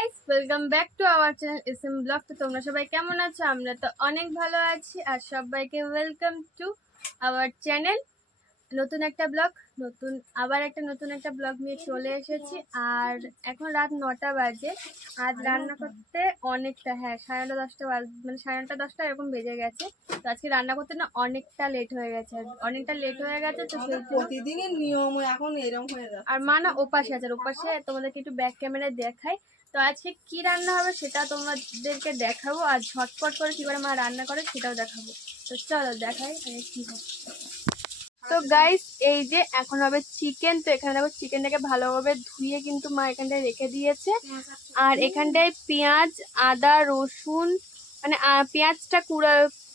Guys, welcome back to our channel SM blog. তো তোমরা সবাই কেমন আছো? আমরা তো অনেক ভালো আছি। আর সবাইকে ওয়েলকাম টু আওয়ার চ্যানেল। নতুন একটা ব্লগ, নতুন একটা ব্লগ নিয়ে চলে এসেছি। আর এখন রাত 9টা বাজে। আজ রান্না করতে অনেকটা, 9:30 মানে 9:30 এরকম বেজে গেছে। তো আজকে রান্না করতে না অনেকটা লেট হয়ে গেছে, তো সেই প্রতিদিনের নিয়ম এখন এরকম হয়ে যাচ্ছে। আর মা না ওপাশে আছে, ওপাশে তোমাদেরকে একটু ব্যাক ক্যামেরায় দেখাই। তো আজকে কি রান্না হবে সেটা তোমাদেরকে দেখাবো, আর ঝটপট করে কি করে মা রান্না করে সেটাও দেখাবো। তো চলো দেখাই কি হয়। তো গাইস, এই যে এখন হবে চিকেন। তো এখানে দেখো চিকেনটাকে ভালোভাবে ধুয়ে কিন্তু মা এখানটায় রেখে দিয়েছে। আর এখানটায় পেঁয়াজ, আদা, রসুন, মানে পেঁয়াজটা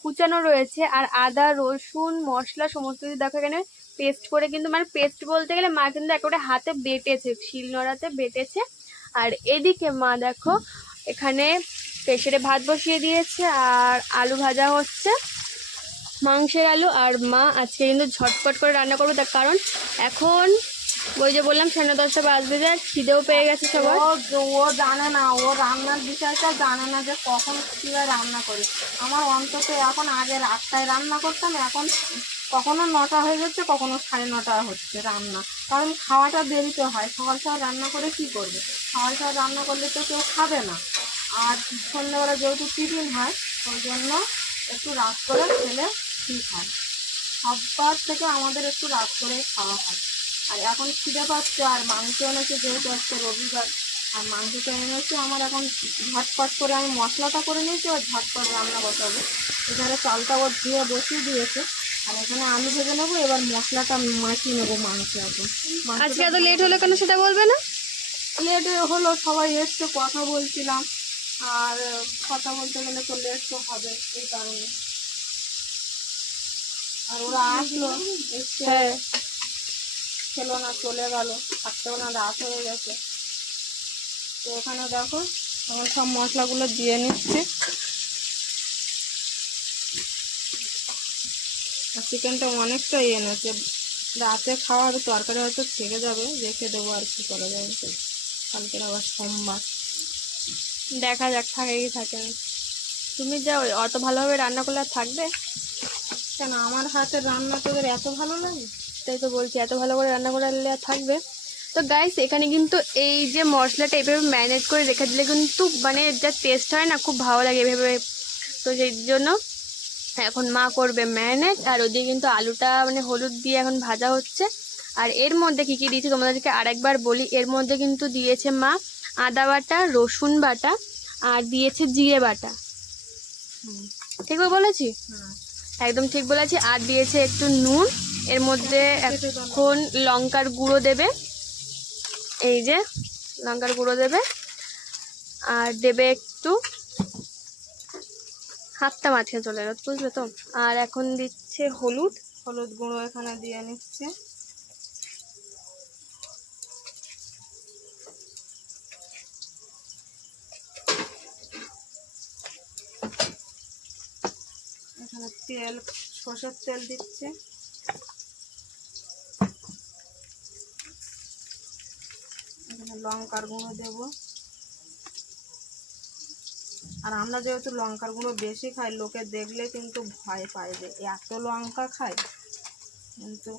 কুচানো রয়েছে, আর আদা, রসুন, মশলা সমস্ত কিছু দেখো এখানে পেস্ট করে, কিন্তু মানে পেস্ট বলতে গেলে মা কিন্তু একেবারে হাতে বেটেছে, শিলনোড়াতে বেটেছে। আর এদিকে মা দেখো এখানে প্রেসারে ভাত বসিয়ে দিয়েছে, আর আলু ভাজা হচ্ছে, মাংসের আলু। আর মা আজকে কিন্তু ঝটপট করে রান্না করবো, তার কারণ এখন ওই যে বললাম 10:30 বাজতে যায়, খিদেও পেয়ে গেছে সবার। ও জানে না, ও রান্নার বিষয়টা জানে না যে কখন কিভাবে রান্না করি। আমার অন্তত এখন আগে 8টায় রান্না করতাম, এখন কখনো 9টা হয়ে যাচ্ছে, কখনো 9:30 হচ্ছে রান্না। কারণ খাওয়াটা দেরিতে হয়, সকাল সকাল রান্না করে কি করবে? সকাল সকাল রান্না করলে তো কেউ খাবে না। আর সন্ধ্যাবেলা যেহেতু টিফিন হয়, ওই জন্য একটু রাত করে খেলে ঠিক হয়। সবার থেকে আমাদের একটু রাত করে খাওয়া হয়। আর এখন খিদে পাচ্ছে, আর মাংস এনেছে, যেহেতু আজকে রবিবার, আর মাংসটা এনেছে আমার। এখন ঝটপট করে আমি মশলাটা করে নিয়েছি, আর ঝটপট রান্না বসাবো। এখানে চালটা ওর ধুয়ে বসিয়ে দিয়েছে, আর এখানে আলু ভেজে নেবো। এবার মশলাটা মাখিয়ে নেবো মাংসে। এখন আজকে এত লেট হলো কেন সেটা বলবে না? লেট হলো, সবাই এসছে, কথা বলছিলাম, আর কথা বলতে গেলে তো লেট তো হবে, এই কারণে। আর ওরা আসলো, এসছে, খেলো না, চলে গেল, থাকতেও না, রাত হয়ে গেছে। তো এখানে দেখো আমার সব মশলাগুলো দিয়ে নিচ্ছে। আর চিকেনটা অনেকটাই এনেছে, রাতে খাওয়ার তরকারি হয়তো থেকে যাবে, রেখে দেবো আর কি করা যাবে। কালকের আবার সোমবার, দেখা যাক থাকে কি থাকে না। তুমি যাও, অত ভালোভাবে রান্না করলে আর থাকবে? কেন আমার হাতের রান্না তোদের এত ভালো লাগে? তাই তো বলছি, এত ভালো করে রান্না করে আর থাকবে। তো গাইস, এখানে কিন্তু এই যে মশলাটা এভাবে ম্যারিনেট করে রেখে দিলে কিন্তু মানে যা টেস্ট হয় না, খুব ভালো লাগে এভাবে। তো সেই জন্য এখন মা করবে ম্যারিনেট, আর ওদিকে কিন্তু আলুটা মানে হলুদ দিয়ে এখন ভাজা হচ্ছে। আর এর মধ্যে কী কী দিয়েছে তোমাদেরকে আরেকবার বলি। এর মধ্যে কিন্তু দিয়েছে মা আদা বাটা, রসুন বাটা, আর দিয়েছে জিরে বাটা। ঠিক বলেছি? একদম ঠিক বলেছি। আর দিয়েছে একটু নুন। এর মধ্যে এখন লঙ্কার গুঁড়ো দেবে, এই যে লঙ্কার গুঁড়ো দেবে, আর দেবে একটু, হাতটা মাঝখানে চলে গেল, বুঝলে তো। আর এখন দিচ্ছে হলুদ গুঁড়ো এখানে দিয়ে নিচ্ছে। এখানে তেল, সর্ষের তেল দিচ্ছে। এখানে লঙ্কার গুঁড়ো দেব। আর আমরা যেহেতু লঙ্কার গুঁড়ো বেশি খাই, লোকে দেখলে কিন্তু ভয় পায় যে এত লঙ্কা খায়। কিন্তু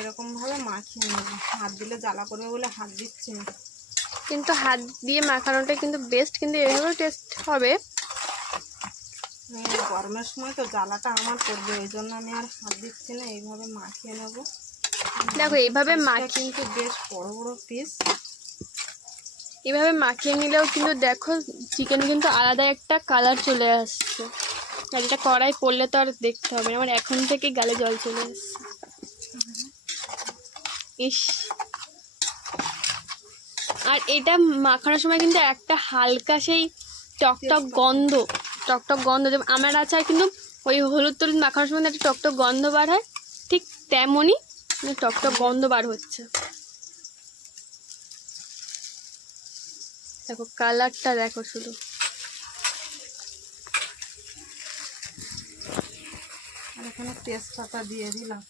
এরকম ভাবে মাখিয়ে নেব। হাত দিলে জ্বালা করবে বলে হাত দিচ্ছি না। কিন্তু হাত দিয়ে মাখানোটা কিন্তু বেস্ট, কিন্তু এভাবেও টেস্ট হবে। গরমের সময় তো জ্বালাটা আমার করবে, ওই জন্য আমি আর হাত দিচ্ছি না, এইভাবে মাখিয়ে নেব। দেখো এইভাবে কিন্তু বেশ বড় বড় পিস। এইভাবে মাখিয়ে নিলেও কিন্তু দেখো চিকেন কিন্তু আলাদা একটা কালার চলে আসছে। আর এটা কড়াই পড়লে তো আর দেখতে হবে না, আমার এখন থেকে গালে জল চলে আসছে। ইস, আর এটা মাখানোর সময় কিন্তু একটা হালকা সেই টকটক গন্ধ, যেমন আমার আচার কিন্তু ওই হলুদ টলুদ মাখানোর সময় একটা টকটক গন্ধ বার হয়, ঠিক তেমনই টকটক গন্ধ বার হচ্ছে। দেখো কালারটা দেখো শুধু। আর এখানে তেজপাতা দিয়ে দিলাম।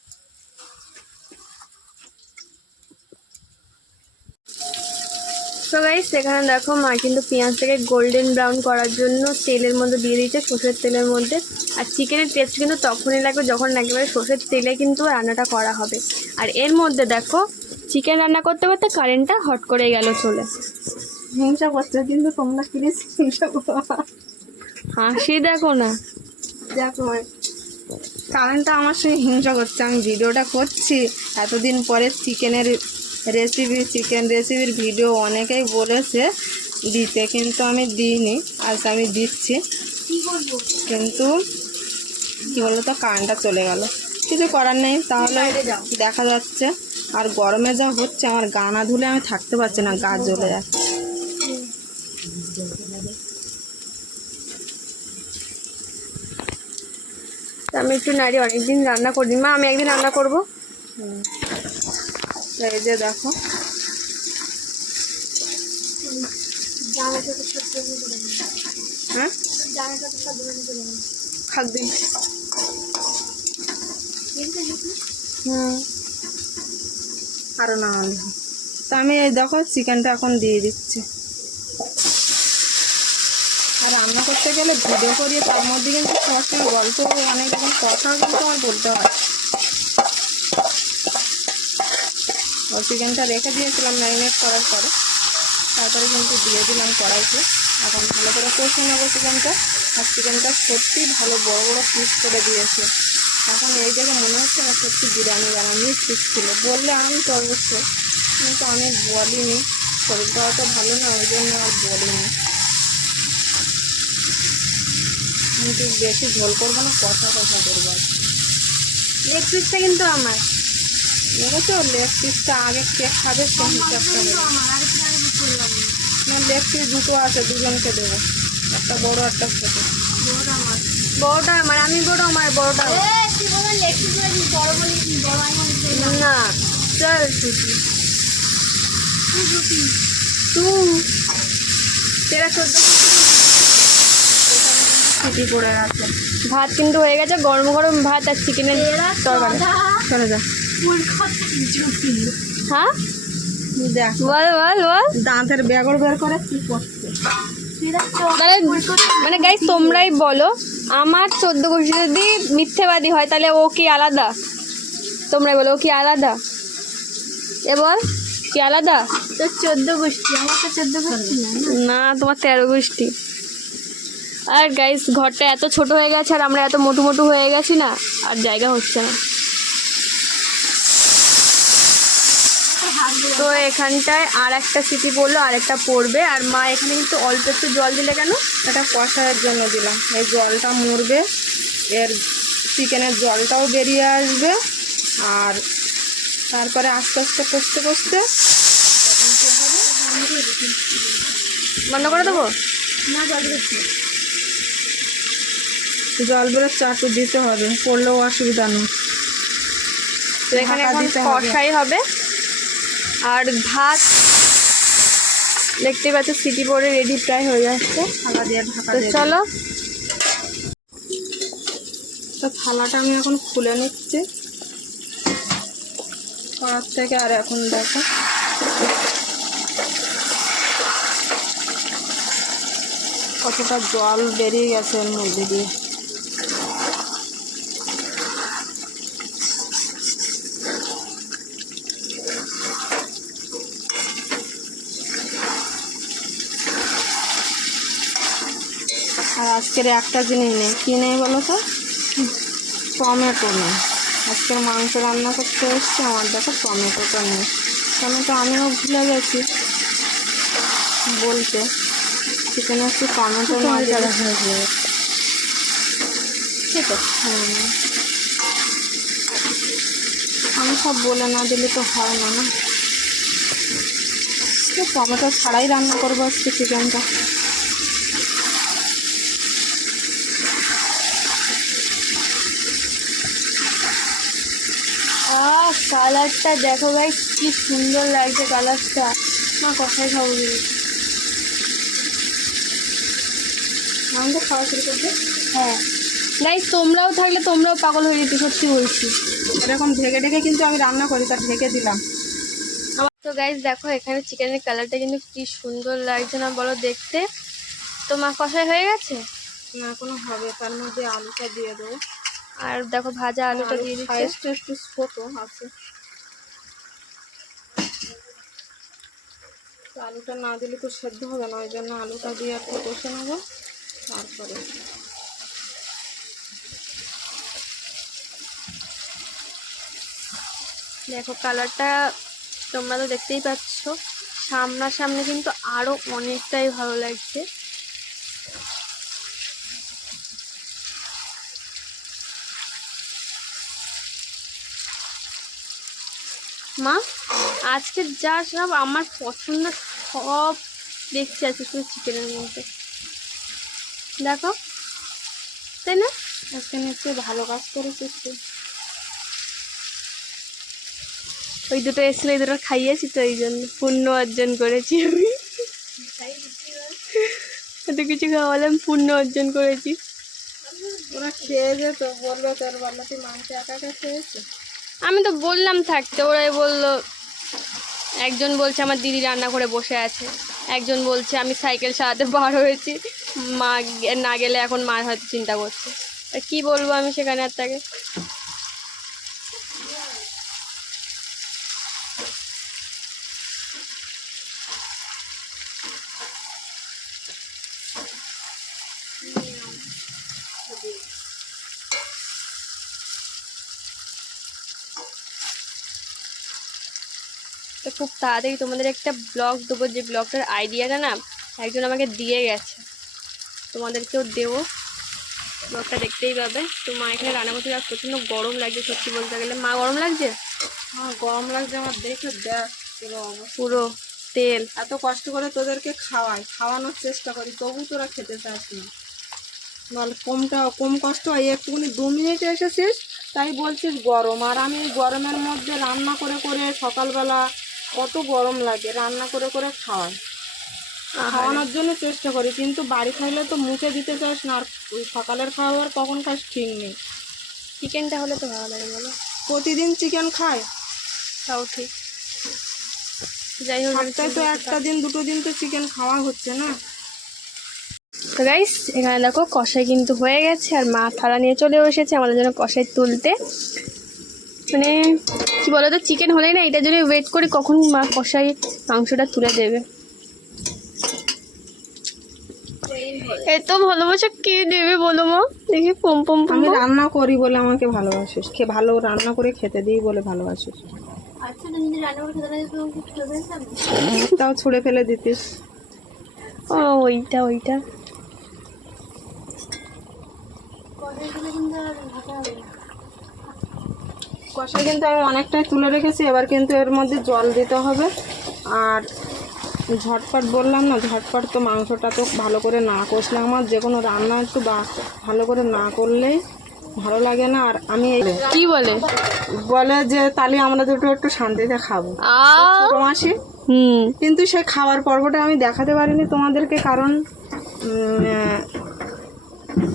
তো গাইস এখানে দেখো মা কিন্তু পেঁয়াজটাকে গোল্ডেন ব্রাউন করার জন্য তেলের মধ্যে দিয়ে দিয়েছে, সর্ষের তেলের মধ্যে। আর চিকেনের টেস্ট কিন্তু তখনই লাগবে যখন একেবারে সর্ষের তেলে কিন্তু রান্নাটা করা হবে। আর এর মধ্যে দেখো চিকেন রান্না করতে করতে কারেন্টটা হট করে গেল চলে। হিংসা করছে কিন্তু তোমরা প্লিজ হিংসা করো না। হাসি দেখো না, দেখো কারেন্টটা আমার সঙ্গে হিংসা করছে। আমি ভিডিওটা করছি এতদিন পরে চিকেনের রেসিপি, চিকেন রেসিপির ভিডিও অনেকেই বলেছে দিতে, কিন্তু আমি দিইনি। আজ আমি দিচ্ছি, কিন্তু কী বলো তো কারেন্টটা চলে গেল, কিছু করার নেই। তাহলে দেখা যাচ্ছে আর গরমে যা হচ্ছে আমার গা না ধুলে আমি থাকতে পারছি না, গা জ্বলে যাচ্ছে। আমি একটু নাড়ি, অনেকদিন রান্না করি মা, আমি একদিন রান্না করবো। এই যে দেখো হ্যাঁ খাক দিন। আরো না হলে তো আমি এই দেখো চিকেনটা এখন দিয়ে দিচ্ছি। আর রান্না করতে গেলে ভিডিও করিয়ে তার মধ্যে কিন্তু সবার সঙ্গে গল্প, অনেক রকম কথা কিন্তু আমার বলতে হয়। ও চিকেনটা রেখে দিয়েছিলাম ম্যারিনেট করার পরে, তারপরে কিন্তু দিয়ে দিলাম কড়াইতে। এখন ভালো করে কষে নেবো চিকেনটা। আর চিকেনটা সত্যি ভালো বড় বড় পিস করে দিয়েছে। এখন এই জায়গায় মনে হচ্ছে আমার সত্যি বিরিয়ানি বানানোই ঠিক ছিল। বললে আমি তো অবশ্যই, কিন্তু আমি বলিনি, শরীরটা অত ভালো না, ওই জন্য আর বলিনি। কিন্তু বেশি ঝোল করবো না, কষা কষা করবো। লেগ পিসটা কিন্তু আমার, দেখেছো লেগ পিসটা আগে কে খাবে সে হিসাবটা নেবে। না লেগ পিস দুটো আছে, দুজনকে দেবো, একটা বড় একটা ছোট। বড়টা আমার, আমি বড়, আমার বড়টা আমার। না চল তেরা 14 ছুটি পড়ে গেছে। ভাত কিন্তু হয়ে গেছে, গরম গরম ভাত আর চিকেনের তরকারি। চলে যা। হ্যাঁ দেখ বল বল বল। দাঁতের বেগড় বের করে কি করছে। তাহলে মানে গাইস তোমরাই বলো, আমার 14 গোষ্ঠী যদি মিথ্যেবাদী হয় তাহলে ও কি আলাদা? তোমরাই বলো ও কি আলাদা? এ বল কি আলাদা? তোর 14 গোষ্ঠী, আমার তো 14 গোষ্ঠী না। না তোমার 13 গোষ্ঠী। আর গাইস ঘরটা এত ছোট হয়ে গেছে আর আমরা এত মোটু মোটু হয়ে গেছি না, আর জায়গা হচ্ছে না। তো এখানটায় আর একটা সিটি পড়লো, আর একটা পড়বে। আর মা এখানে কিন্তু অল্প একটু জল দিলে কেন? এটা কষায়ের জন্য দিলাম। এই জলটা মরবে, এর চিকেনের জলটাও বেরিয়ে আসবে। আর তারপরে আস্তে আস্তে কষতে কষতে বন্ধ করে দেবো? না জল দিচ্ছি। জল বেরোচ্ছে, একটু দিতে হবে, পড়লেও অসুবিধা নেই। তো এখানে ঢাকা এখন দিতে হবে। কষাই হবে। আর ভাত দেখতে পাচ্ছ সিটি পরে রেডি প্রায় হয়ে যাচ্ছে। থালা দিয়ে ঢাকা তো দিয়ে চলো তো থালাটা আমি এখন খুলে নিচ্ছি কড়ার থেকে। আর এখন দেখো কতটা জল বেরিয়ে গেছে এর মধ্যে দিয়ে। আর আজকের একটা জিনিস নেই, কী নেই বলো তো? টমেটো নেই। আজকের মাংস রান্না করতে এসছি, আমার দেখো টমেটোটা নেই। টমেটো আমিও ভুলে গেছি বলতে, চিকেনে একটু টমেটো না দিলে ঠিক আছে। আমি সব বলে না দিলে তো হয় না, না টমেটো ছাড়াই রান্না করবো আজকে চিকেনটা। কালারটা দেখো ভাই কি সুন্দর লাগছে কালারটা। মা কষাই খাবো দিদি। আমাদের খাওয়া শুরু করবে। হ্যাঁ গাইস তোমরাও থাকলে তোমরাও পাগল হয়ে যেতে, সত্যি বলছি। এরকম ঢেকে ঢেকে কিন্তু আমি রান্না করি, তা ঢেকে দিলাম। তো গাইস দেখো এখানে চিকেনের কালারটা কিন্তু কি সুন্দর লাগছে না বলো দেখতে। তো মা কষাই হয়ে গেছে না এখনো হবে, তার মধ্যে আলুটা দিয়ে দেবো। আর দেখো ভাজা আলুটা দিয়ে দিচ্ছে। সাইজটা একটু ছোট আছে, তো আলুটা না দিলে তো সেদ্ধ হবে না, ওই জন্য আলুটা দিয়ে একটু কষে নেবো। তারপরে দেখো কালারটা তোমরা তো দেখতেই পাচ্ছ, সামনাসামনি কিন্তু আরো অনেকটাই ভালো লাগছে। মা আজকে যা সব আমার পছন্দ সব দেখছি আজকে শুধু চিকেনের মধ্যে, দেখো তাই না? আজকে নিশ্চয়ই ভালো কাজ করেছিস তুই। ওই দুটো এসেছিল, ওই দুটো খাইয়েছি তো এই জন্য পুণ্য অর্জন করেছি আমি। এত কিছু খাওয়ালাম, পুণ্য অর্জন করেছি। ওরা খেয়ে যেত, বলবে তোর বাবা তুই মাংস একা একা খেয়েছে। আমি তো বললাম থাকতে, ওরাই বললো। একজন বলছে আমার দিদি রান্না করে বসে আছে, একজন বলছে আমি সাইকেল চালাতে বার হয়েছি, মা না গেলে এখন মা হয়তো চিন্তা করছে। কি বলবো আমি সেখানে আর তাকে। তো খুব তাড়াতাড়ি তোমাদের একটা ব্লগ দেবো, যে ব্লগটার আইডিয়াটা না একজন আমাকে দিয়ে গেছে, তোমাদেরকেও দেবো, ব্লগটা দেখতেই পাবে। তো মা এখানে রান্না করতে আর প্রচণ্ড গরম লাগছে, সত্যি বলতে গেলে। মা গরম লাগছে? হ্যাঁ গরম লাগছে আমার, দেখে দেখ পুরো তেল। এত কষ্ট করে তোদেরকে খাওয়ানোর চেষ্টা করি, তবু তোরা খেতে চাস না। বল কম কষ্ট হয়, একটুখানি 2 মিনিটে এসেছিস তাই বলছিস গরম। আর আমি গরমের মধ্যে রান্না করে করে সকালবেলা কত গরম লাগে, রান্না করে করে খাওয়ানোর জন্য চেষ্টা করি, কিন্তু বাড়ি খাইলে তো মুখে দিতে চাস না। আর ওই সকালের খাওয়ার কখন খাস ঠিক নেই। চিকেনটা হলে তো ভালো লাগে বলো। প্রতিদিন চিকেন খায়, তাও ঠিক। যাই হোক, সপ্তাহে তো একটা দিন 2 দিন তো চিকেন খাওয়া হচ্ছে না। তো গাইস এখানে দেখো কষাই কিন্তু হয়ে গেছে, আর মা থালা নিয়ে চলে এসেছে আমাদের জন্য কষাই তুলতে। মানে কি বলো তো, চিকেন হলেই না এটার জন্য ওয়েট করি কখন মা কষাই মাংসটা তুলে দেবে। এত ভালোবাসা কে দেবে বলো মা, দেখি পম পম পম। আমি রান্না করি বলে আমাকে ভালোবাসিস, ভালো রান্না করে খেতে দিই বলে ভালোবাসিস। আচ্ছা তুমি যদি রান্না করে খেতে লাগে তো খেতে পারবে। তাও ছুঁড়ে ফেলে দিতিস। ও ওইটা ওইটা কষাই দিলে কিন্তু আর ভাতে হবে না। কষা কিন্তু আমি অনেকটাই তুলে রেখেছি, এবার কিন্তু এর মধ্যে জল দিতে হবে। আর ঝটপট বললাম না, ঝটপট তো মাংসটা তো ভালো করে না কষলে, আমার যে কোনো রান্না একটু ভালো করে না করলেই ভালো লাগে না। আর আমি কি বলে যে তাহলে আমরা দুটো একটু শান্তিতে খাবো ছোট মাসি। কিন্তু সেই খাওয়ার পর্বটা আমি দেখাতে পারিনি তোমাদেরকে, কারণ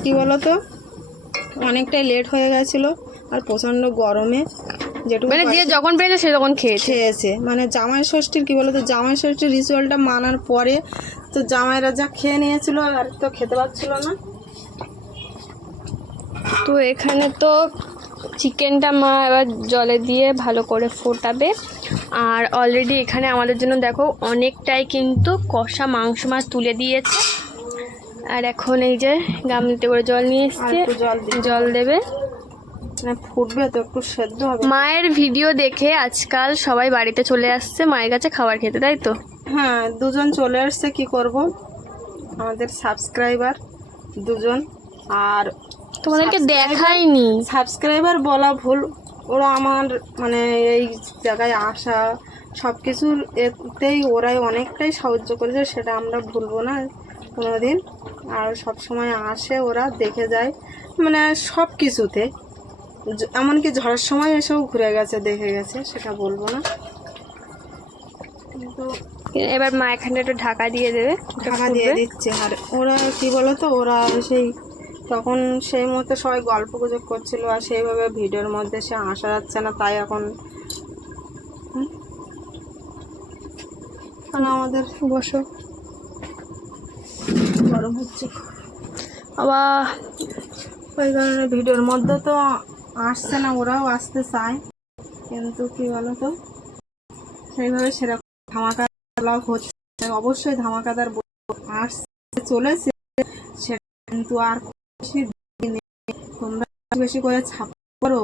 কি বলতো অনেকটাই লেট হয়ে গেছিলো, আর প্রচণ্ড গরমে যেটুকু মানে যে যখন পেয়েছে সে তখন খেয়েছে। মানে জামাই ষষ্ঠীর কি বলতো, জামাই ষষ্ঠীর রিচুয়ালটা মানার পরে তো জামাইরা যা খেয়ে নিয়েছিল আর তো খেতে পারছিল না। তো এখানে তো চিকেনটা মা এবার জলে দিয়ে ভালো করে ফোটাবে। আর অলরেডি এখানে আমাদের জন্য দেখো অনেকটাই কিন্তু কষা মাংস মাছ তুলে দিয়েছে। আর এখন এই যে গামলিতে করে জল নিয়ে এসছে, জল দেবে, মানে ফুটবে তো একটু সেদ্ধ হবে। মায়ের ভিডিও দেখে আজকাল সবাই বাড়িতে চলে আসছে মায়ের কাছে খাবার খেতে, তাই তো? হ্যাঁ 2 জন চলে আসছে, কি করব, আমাদের সাবস্ক্রাইবার 2 জন। আর তোমাদেরকে দেখাইনি, সাবস্ক্রাইবার বলা ভুল, ওরা আমার মানে এই জায়গায় আসা সব কিছুর এতেই ওরাই অনেকটাই সাহায্য করেছে, সেটা আমরা ভুলবো না কোনোদিন। আর সব সময় আসে, ওরা দেখে যায়, মানে সব কিছুতে, এমনকি ঝড়ের সময় এসেও ঘুরে গেছে, দেখে গেছে, সেটা বলবো না। কিন্তু এবার মা এখানে একটু ঢাকা দিয়ে দেবে, ঢাকা দিয়ে দিচ্ছে। আর ওরা কি বলতো, ওরা সেই তখন সেই মতো সবাই গল্প গুজব করছিল, আর সেইভাবে ভিডিওর মধ্যে সে আসা যাচ্ছে না, তাই এখন কারণ আমাদের বসো, গরম হচ্ছে আবার ওই কারণে ভিডিওর মধ্যে তো আসছে না, ওরাও আসতে চায় কিন্তু কি বলো তো সেইভাবে সেরকম ধামাকা ব্লগ হচ্ছে। অবশ্যই ধামাকাদার আসছে চলেছে সেটা, কিন্তু আর বেশি দিন নেই। তোমরা বেশি করে সাপোর্ট করো,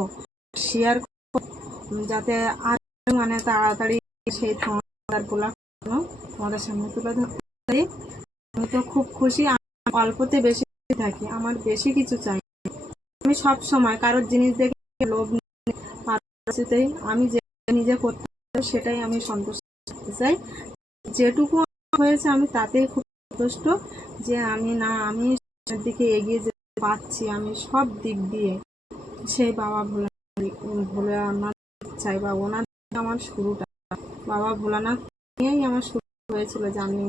শেয়ার করো, যাতে আর মানে তাড়াতাড়ি সেই ধামাকাদার ব্লগ তোমাদের সামনে তুলে ধরতে পারি। আমি তো খুব খুশি, অল্পতে বেশি থাকি, আমার বেশি কিছু চাই। আমি সব সময় কারোর জিনিস দেখে লোভ নেই, আর কিছুতেই আমি যে নিজে করতে পারি সেটাই আমি সন্তুষ্ট করতে চাই। যেটুকু হয়েছে আমি তাতেই খুব সন্তুষ্ট, যে আমি সামনের দিকে এগিয়ে যেতে পারছি। আমি সব দিক দিয়ে সেই বাবা ভোলানাথ চাই, বা ওনার আমার শুরুটা বাবা ভোলানাথ নিয়েই আমার শুরু হয়েছিল জানি।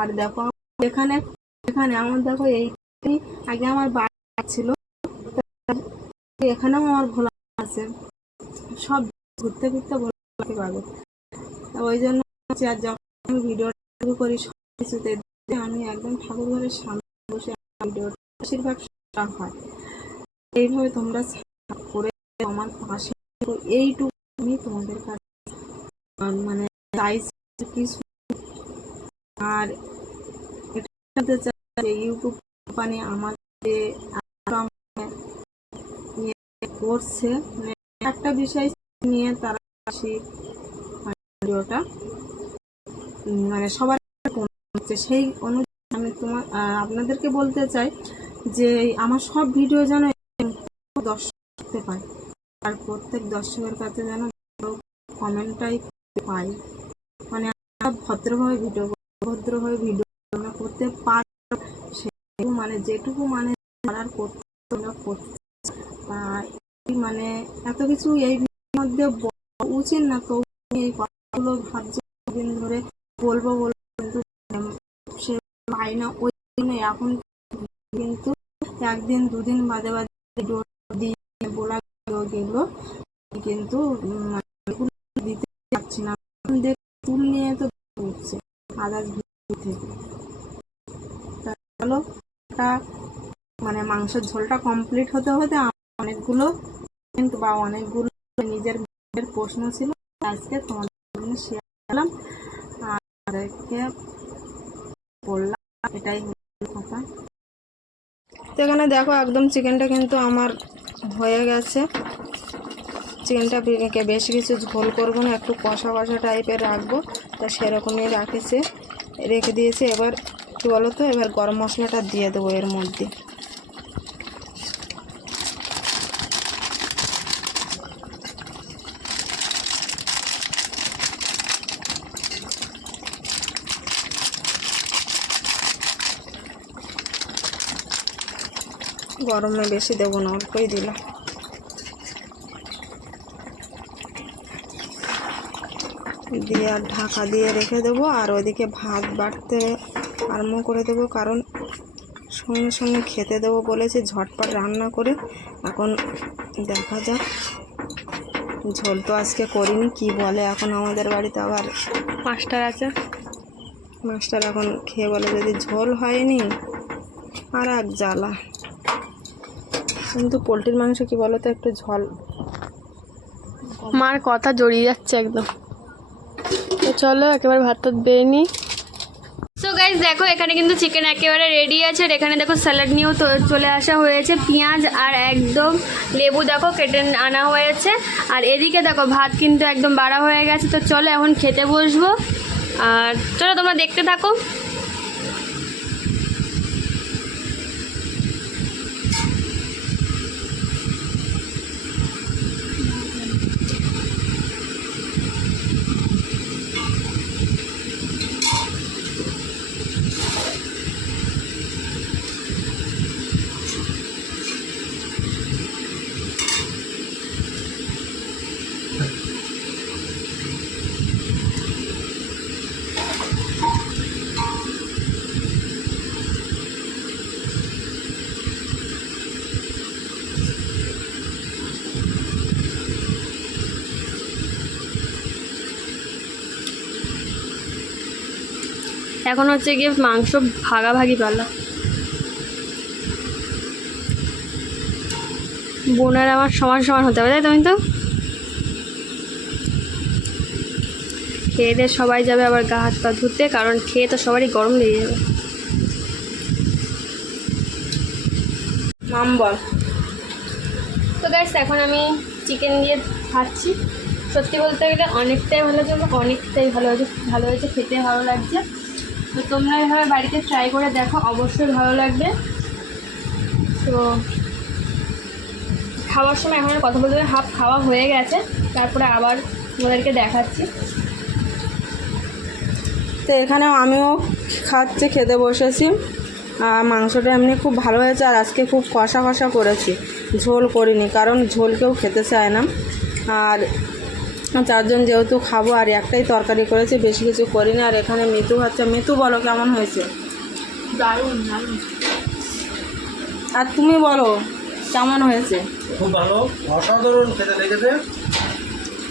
আর দেখো এখানে এখানে আমার দেখো এই আগে আমার বাড়ি ছিল, এখানেও আমার ভোলা আছে, সব ঘুরতে ফিরতে ভোলাকে পাবে। ওই জন্য আর যখন আমি ভিডিও শুরু করি সব কিছুতে আমি একদম ঠাকুর ঘরের সামনে বসে ভিডিও বেশিরভাগ হয়। এইভাবে তোমরা করে আমার পাশে, এইটুকু আমি তোমাদের কাছে মানে চাইছি কিছু। আর এটা চাই ইউটিউব কোম্পানি আমাকে করছে, মানে একটা বিষয় নিয়ে তারা ভিডিওটা মানে সবার হচ্ছে, সেই অনুযায়ী আমি আপনাদেরকে বলতে চাই যে আমার সব ভিডিও যেন দর্শক দেখতে পায়, আর প্রত্যেক দর্শকের কাছে যেন কমেন্টটাই পাই, মানে ভদ্রভাবে ভিডিও করতে পারি, সেটুকু মানে যেটুকু মানে করার করতে মানে এত কিছু এই মধ্যে উচিত না, তো এই কথাগুলো ভাবছি দিন ধরে বলবো কিন্তু সে পাই না। ওই জন্য এখন কিন্তু একদিন দুদিন বাদে ভিডিও দিয়ে বলা গেলো কিন্তু দিতে পারছি না, চুল নিয়ে তো উঠছে আদার্স ভিডিও থেকে। চলো মানে মাংসের ঝোলটা কমপ্লিট হতে হতে অনেকগুলো বা অনেকগুলো নিজের প্রশ্ন ছিল, আজকে তোমাদের সামনে শেয়ার করলাম আর বললাম, এটাই কথা। তো এখানে দেখো একদম চিকেনটা কিন্তু আমার হয়ে গেছে। চিকেনটা বেশি কিছু ঝোল করবো না, একটু কষা কষা টাইপের রাখবো, তা সেরকমই রেখে দিয়েছি। এবার কী বলো তো, এবার গরম মশলাটা দিয়ে দেবো এর মধ্যে। গরমে বেশি দেবো না, অল্পই দিলাম। দিয়ে আর ঢাকা দিয়ে রেখে দেবো, আর ওইদিকে ভাত বাড়তে আরম্ভ করে দেবো, কারণ সঙ্গে সঙ্গে খেতে দেবো বলেছি ঝটপট রান্না করে। এখন দেখা যাক, ঝোল তো আজকে করিনি, কি বলে এখন আমাদের বাড়িতে আবার মাস্টার আছে, মাস্টার এখন খেয়ে বলে যদি ঝোল হয়নি আর এক জ্বালা। কিন্তু পোলট্রির মাংস কি বলো তো একটু ঝোল, মার কথা জড়িয়ে যাচ্ছে একদম। তো চলো একেবারে ভাত বেড়ে নিই। সো গাইজ দেখো এখানে কিন্তু চিকেন একেবারে রেডি আছে, আর এখানে দেখো স্যালাড নিয়েও তো চলে আসা হয়েছে, পেঁয়াজ আর একদম লেবু দেখো কেটে আনা হয়েছে, আর এদিকে দেখো ভাত কিন্তু একদম বাড়া হয়ে গেছে। তো চলো এখন খেতে বসবো, আর চলো তোমরা দেখতে থাকো। এখন হচ্ছে গিয়ে মাংস ভাগাভাগি পালা। বোনের আমার সমান সমান হতে হবে, তাই তুমি তো খেয়ে দিয়ে সবাই যাবে আবার গা হাত পা ধুতে, কারণ খেয়ে তো সবারই গরম লেগে যাবে। নাম বল। তো গাইস এখন আমি চিকেন দিয়ে খাচ্ছি। সত্যি বলতে গেলে অনেকটাই ভালো হয়েছে, অনেকটাই ভালো হয়েছে, খেতে ভালো লাগছে। তো তোমরা এভাবে বাড়িতে ট্রাই করে দেখো, অবশ্যই ভালো লাগবে। তো খাওয়ার সময় এখন কথা বলতে হাফ খাওয়া হয়ে গেছে, তারপরে আবার ওদেরকে দেখাচ্ছি। তো এখানেও আমিও খাচ্ছি, খেতে বসেছি। আর মাংসটা এমনি খুব ভালো হয়েছে, আর আজকে খুব কষা কষা করেছি, ঝোল করিনি, কারণ ঝোল কেউ খেতে চায় না। আর 4 জন যেহেতু খাবো, আর একটাই তরকারি করেছি, বেশি কিছু করিনি। আর এখানে মিতু খাচ্ছে। মিতু বলো কেমন হয়েছে? দারুণ দারুণ। আর তুমি বলো কেমন হয়েছে? খুব ভালো, অসাধারণ খেতে লেগেছে।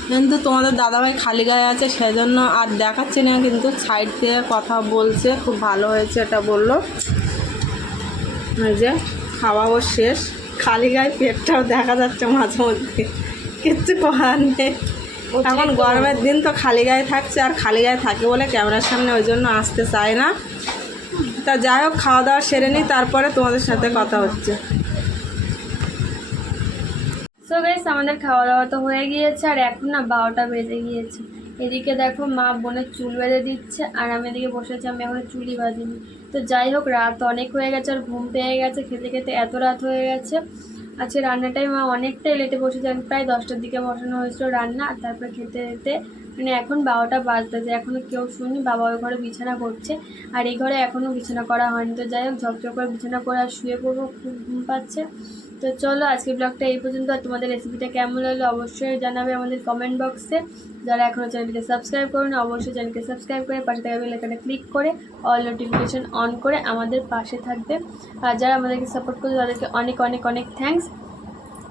কিন্তু তোমাদের দাদাভাই খালি গায়ে আছে, সেজন্য আর দেখাচ্ছি না, কিন্তু সাইড থেকে কথা বলছে খুব ভালো হয়েছে এটা বললো। এই যে খাওয়াও শেষ, খালি গায়ে পেটটাও দেখা যাচ্ছে মাঝে মধ্যে, কিচ্ছু করার নেই। এখন গরমের দিন তো খালি গায়ে থাকছে, আর খালি গায়ে থাকে বলে ক্যামেরার সামনে ওই জন্য আসতে চায় না। তা যাই হোক, খাওয়া দাওয়া সেরে নিই, তারপরে তোমাদের সাথে কথা হচ্ছে। সো গাইস আমাদের খাওয়া দাওয়া তো হয়ে গিয়েছে, আর এখন না 12টা বেজে গিয়েছে। এদিকে দেখো মা বোনের চুল বেঁধে দিচ্ছে, আর আমি এদিকে বসেছি, আমি এখন চুলই বাঁধিনি। তো যাই হোক, রাত অনেক হয়ে গেছে, আর ঘুম পেয়ে গেছে, খেতে খেতে এত রাত হয়ে গেছে। আজকে রান্নাটাই মা অনেকটাই লেটে বসেছে, প্রায় 10টার দিকে বসানো হয়েছিল রান্না, আর তারপরে খেতে খেতে মানে এখন 12টা বাজতেছে, এখনও কেউ শুনি। বাবা ওই ঘরে বিছানা করছে, আর এই ঘরে এখনও বিছানা করা হয়নি। তো যাই হোক, ঝকঝক করে বিছানা করে আর শুয়ে পড়বো, খুব ঘুম পাচ্ছে। তো চলো আজকের ব্লগটা এই পর্যন্ত। আর তোমাদের রেসিপিটা কেমন লাগলো অবশ্যই জানাবে আমাদের কমেন্ট বক্সে। যারা এখনও চ্যানেলকে সাবস্ক্রাইব করো না, অবশ্যই চ্যানেলকে সাবস্ক্রাইব করে পাশে থাকা বেল আইকনে ক্লিক করে অল নোটিফিকেশন অন করে আমাদের পাশে থাকবে। আর যারা আমাদেরকে সাপোর্ট করছে তাদেরকে অনেক অনেক অনেক থ্যাঙ্কস।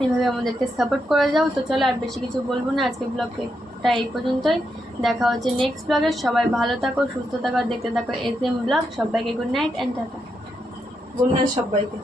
এইভাবে আমাদেরকে সাপোর্ট করে যাও। তো চলো আর বেশি কিছু বলবো না, আজকের ব্লগটা এই পর্যন্তই। দেখা হচ্ছে নেক্সট ব্লগে। সবাই ভালো থাকো, সুস্থ থাকো, দেখতে থাকো SM ব্লগ। সবাইকে good night and tata. Good night সবাইকে।